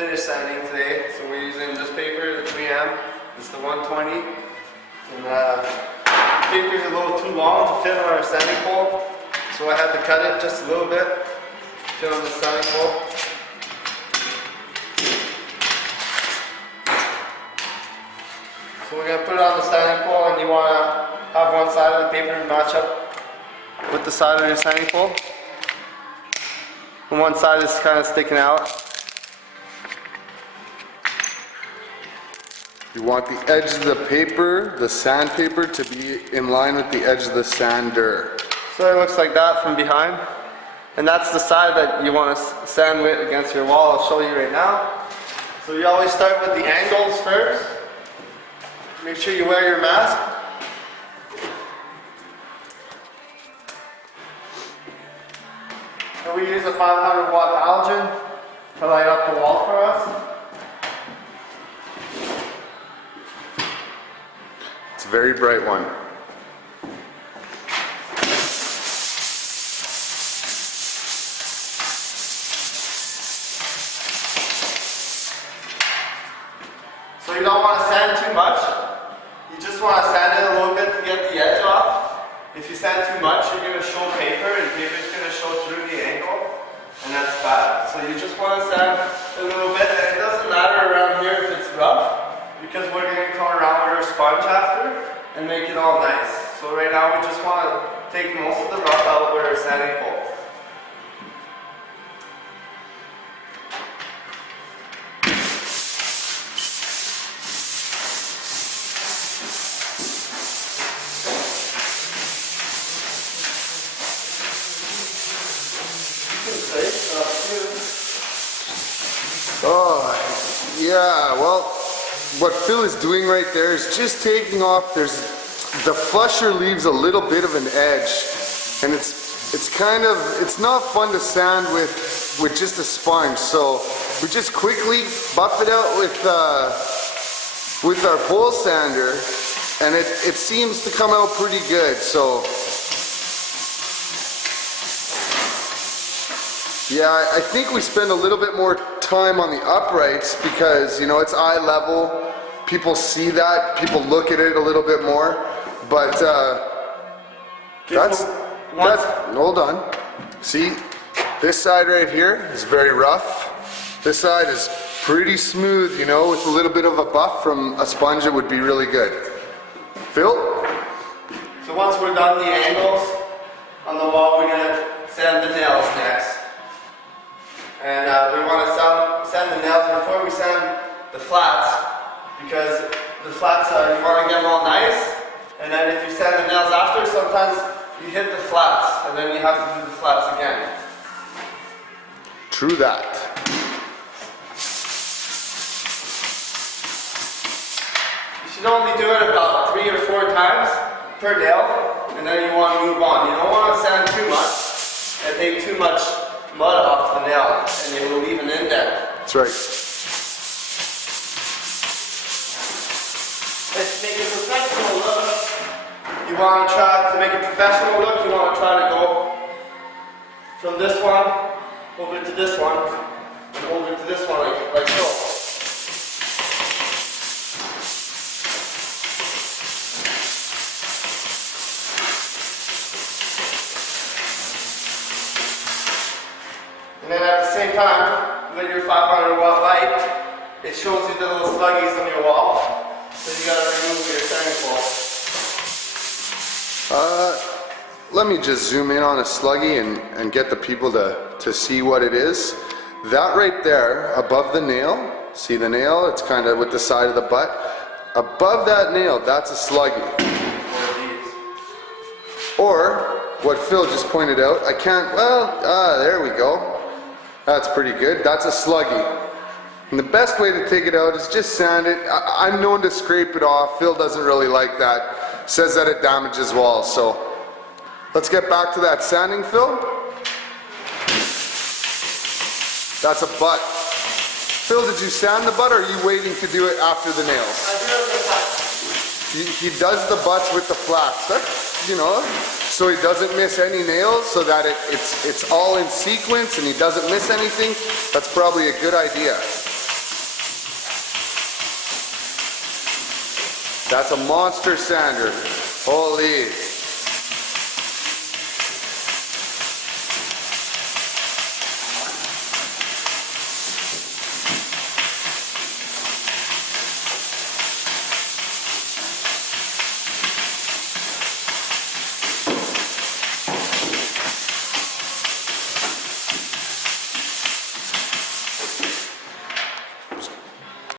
finish sanding today, so we're using this paper, the 3M. It's the 120. And the paper's a little too long to fit on our sanding pole, so I had to cut it just a little bit to fit on the sanding pole. So we're going to put it on the sanding pole, and you want to have one side of the paper match up with the side of your sanding pole. And one side is kind of sticking out. You want the edge of the paper, the sandpaper, to be in line with the edge of the sander. So it looks like that from behind. And that's the side that you want to sand with against your wall. I'll show you right now. So you always start with the angles first. Make sure you wear your mask. And we use a 500 watt halogen to light up the wall for us. It's a very bright one. So you don't want to sand too much. You just want to sand it a little bit to get the edge off. If you sand too much, you're going to show paper, and paper's going to show through the angle, and that's bad. So you just want to sand a little bit, and it doesn't matter around here if it's rough, because we're going to come around with our sponge after and make it all nice. So right now we just want to take most of the rough out with our sanding pole. Oh, yeah, well, what Phil is doing right there is just taking off, the flusher leaves a little bit of an edge, and it's not fun to sand with just a sponge, so we just quickly buff it out with our pole sander, and it seems to come out pretty good, so yeah, I think we spend a little bit more time on the uprights because, you know, it's eye level. People see that. People look at it a little bit more. But hold on. See, this side right here is very rough. This side is pretty smooth, you know, with a little bit of a buff from a sponge, it would be really good. Phil? So once we're done the angles on the wall, we're going to sand the nails next. And we want to sand the nails before we sand the flats, because the flats, you want to get them all nice, and then if you sand the nails after, sometimes you hit the flats, and then you have to do the flats again. True that. You should only do it about 3 or 4 times per nail, and then you want to move on. You don't want to sand too much and take too much mud off the nail, and it will leave an indent. That's right. Let's make a professional look. You want to try to make a professional look, you want to try to go from this one over to this one and over to this one like so. And then at the same time, with your 500 watt light, it shows you the little sluggies on your wall. So you gotta remove your sanding pole. Let me just zoom in on a sluggy and get the people to see what it is. That right there, above the nail, see the nail? It's kind of with the side of the butt. Above that nail, that's a sluggy. Or, what Phil just pointed out, there we go. That's pretty good. That's a sluggy. And the best way to take it out is just sand it. I'm known to scrape it off. Phil doesn't really like that. Says that it damages walls. So let's get back to that sanding, Phil. That's a butt. Phil, did you sand the butt, or are you waiting to do it after the nails? I do it with the butt. He does the butts with the flats. That's, you know, so he doesn't miss any nails, so that it's all in sequence and he doesn't miss anything. That's probably a good idea. That's a monster sander. Holy.